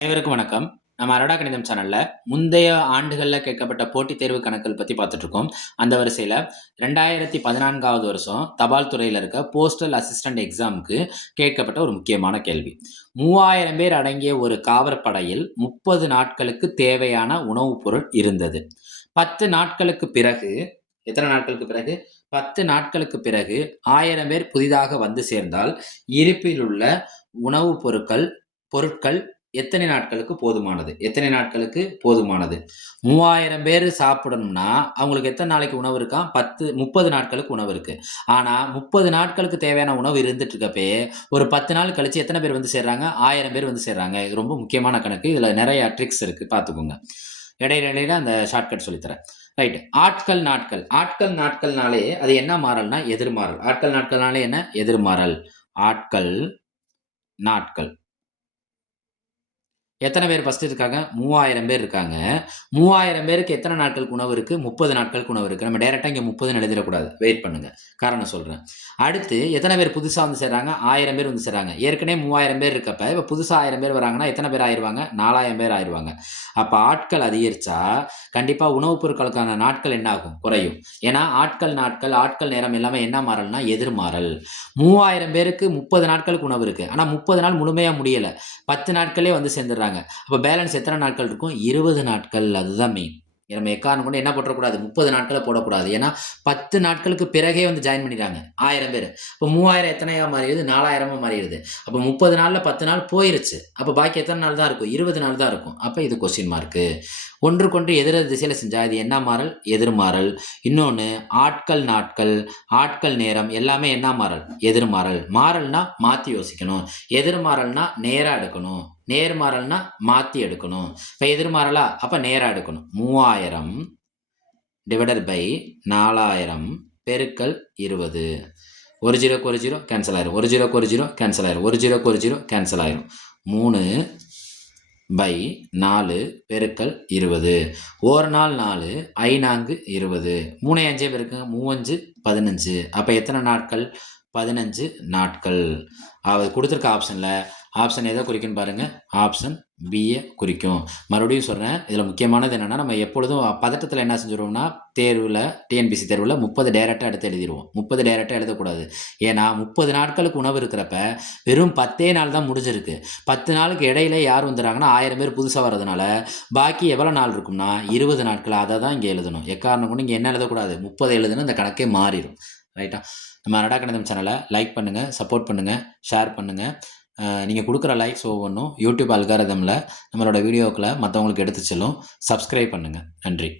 அனைவருக்கும் வணக்கம். நம்ம அரோடா கணிதம் சேனல்ல முந்தைய ஆண்டுகள்ல கேட்கப்பட்ட போட்டித் தேர்வு கணக்குகள் பத்தி பார்த்துட்டு இருக்கோம். அந்த வரிசையில 2014வது வருஷம் தபால் துறையில இருக்க போஸ்டல் அசிஸ்டன்ட் எக்ஸாம்க்கு கேட்கப்பட்ட ஒரு முக்கியமான கேள்வி. 3000 பேர் அடங்கிய ஒரு காவற்படையில் 30 நாட்களுக்கு தேவையான உணவுப் பொருள் இருந்தது. 10 நாட்களுக்கு பிறகு எத்தனை நாட்களுக்கு பிறகு? 10 நாட்களுக்கு பிறகு 1000 பேர் புதிதாக வந்து சேர்ந்தால் இருப்பில் உள்ள உணவுப் பொருட்கள் எத்தனை நாட்களுக்கு போதுமானது? எத்தனை நாட்களுக்கு போதுமானது? 3000 பேரு சாப்பிடணும்னா, அவங்களுக்கு எத்தன நாளைக்கு உணவு இருக்காம்? 30 நாட்களுக்கு உணவு இருக்கு. ஆனா 30 நாட்களுக்கு தேவையான உணவு இருந்துட்டு இருக்கப்பயே, ஒரு 10 நாள் கழிச்சு எத்தன பேர் வந்து சேர்றாங்க? 1000 பேர் வந்து சேர்றாங்க. இது ரொம்ப முக்கியமான கணக்கு. இதுல நெறைய ட்ரிக்ஸ் இருக்கு. பார்த்துக்கோங்க. இடையில அந்த ஷார்ட்கட் சொல்லித் தரேன். ரைட். ஆட்கள், நாட்கள். ஆட்கள், நாட்கள்னாலே அது என்ன மாறல்னா எதிர்மாறல். ஆட்கள், நாட்கள்னாலே என்ன? எதிர்மாறல். ஆட்கள், நாட்கள். எத்தனை பேர் ஃபர்ஸ்ட் இருக்காங்க? 3000 பேர் இருக்காங்க. 3000 பேருக்கு எத்தனை நாட்களுக்கு உணவு இருக்கு? 30 நாட்களுக்கு உணவு இருக்கு. நம்ம டைரக்ட்டா இங்க 30ன்னு எழுதிறக்கூடாது. வெயிட் பண்ணுங்க. காரணம் சொல்றேன். அடுத்து எத்தனை பேர் புதுசா வந்து சேர்றாங்க? 1000 பேர் வந்து சேர்றாங்க. ஏற்கனவே 3000 பேர் இருக்கப்ப, இப்ப புதுசா 1000 பேர் வராங்கன்னா, எத்தனை பேர் ஆயிருவாங்க? 4000 பேர் ஆயிருவாங்க. அப்ப ஆட்கள் அதிகரிச்சா, கண்டிப்பா உணவுப் பொருட்களுக்கான நாட்கள் என்ன ஆகும்? குறையும். ஏன்னா, ஆட்கள் நேரம் எல்லாமே என்ன மாறல்னா எதிர்மாறல். 3000 பேருக்கு 30 நாட்களுக்கு உணவு இருக்கு. ஆனா 30 நாள் முழுமையா முடியல. 10 நாட்களே வந்து சேர்ந்துடுறாங்க. அப்ப பேலன்ஸ் எத்தனை நாட்கள் இருக்கும்? 20 நாட்கள். அதுதான் மெயின். நம்ம எக்காரணம் கொண்டு என்ன போட்டுறக்கூடாது? 30 நாட்கள போடக்கூடாது. ஏன்னா 10 நாட்களுக்கு பிறகே வந்து ஜாயின் பண்ணிடுறாங்க. 1000 பேரு. அப்ப 3000 எத்தனையா மாறிடுது? 4000ஆ மாறிடுது. அப்ப 30 நாள்ல 10 நாள் போயிருச்சு. அப்ப பாக்கி எத்தனை நாள் தான் இருக்கும்? 20 நாள் தான் இருக்கும். அப்ப இது கொஸ்டின் மார்க்கு. ஒன்றுக்கொன்று எதிரெதிர் திசையில செஞ்சா இது என்ன மாறல்? எதிர்மாறல். இன்னொன்னு ஆட்கள், நாட்கள், ஆட்கள் நேரம் எல்லாமே என்ன மாறல்? எதிர்மாறல். மாறல்னா மாத்தி யோசிக்கணும். எதிர்மாறல்னா நேரா எடுக்கணும். நேர்மாறல்னா மாத்தி எடுக்கணும். இப்ப எதிர்மாறலா? அப்ப நேரா எடுக்கணும். 3000 டிவைடட் பை 4000 பெருக்கல் 20. ஒரு ஜீரோக்கு ஒரு ஜீரோ கேன்சல் ஆயிரும். ஒரு ஜீரோக்கு ஒரு ஜீரோ கேன்சல் ஆயிரும். ஒரு ஜீரோக்கு ஒரு ஜீரோ கேன்சல் ஆயிரும். 3 பை 4 பெருக்கல் 20. ஒரு நாள் 4 ஐநான்கு 20. 3 5 பெருக்குங்க. 3 5 15. அப்ப எத்தனை நாட்கள்? 15 நாட்கள். அது குடுத்திருக்க ஆப்ஷன்ல ஆப்ஷன் எத குறிக்கும்னு பாருங்க. ஆப்ஷன் பிய குறிக்கும். மறுபடியும் சொல்றேன். இதுல முக்கியமானது என்னன்னா, நம்ம எப்பொழுதும் பதட்டத்துல என்ன செஞ்சுருவோம்னா, டிஎன்பிஎஸ்சி தேர்வுல 30 டைரக்ட்டா எடுத்து எழுதிருவோம். 30 டைரக்ட்டா எழுதக்கூடாது. ஏன்னா 30 நாட்களுக்கு உணவு இருக்கிறப்ப, வெறும் 10 நாள் தான் முடிஞ்சிருக்கு. 10 நாளுக்கு இடையில யார் வந்துர்றாங்கன்னா, 1000 பேர் புதுசா வர்றதுனால, பாக்கி எவ்வளவு நாள் இருக்கும்னா, 20 நாட்கள். அத தான் இங்க எழுதணும். எக்காரணம் கொண்டும் இங்க என்ன எழுதக்கூடாது? 30 எழுதுனா இந்த கணக்கே மாறிரும். ரைட்டா? நம்ம அரோடா கணிதம் சேனல லைக் பண்ணுங்க, சப்போர்ட் பண்ணுங்க, ஷேர் பண்ணுங்க. நீங்க குடுக்குற லைக்ஸ் ஒவ்வொன்னும் யூடியூப் அல்காரிதம்ல நம்மளோட வீடியோக்கள மத்தவங்களுக்கு எடுத்துச் செல்லும். சப்ஸ்கிரைப் பண்ணுங்க. நன்றி.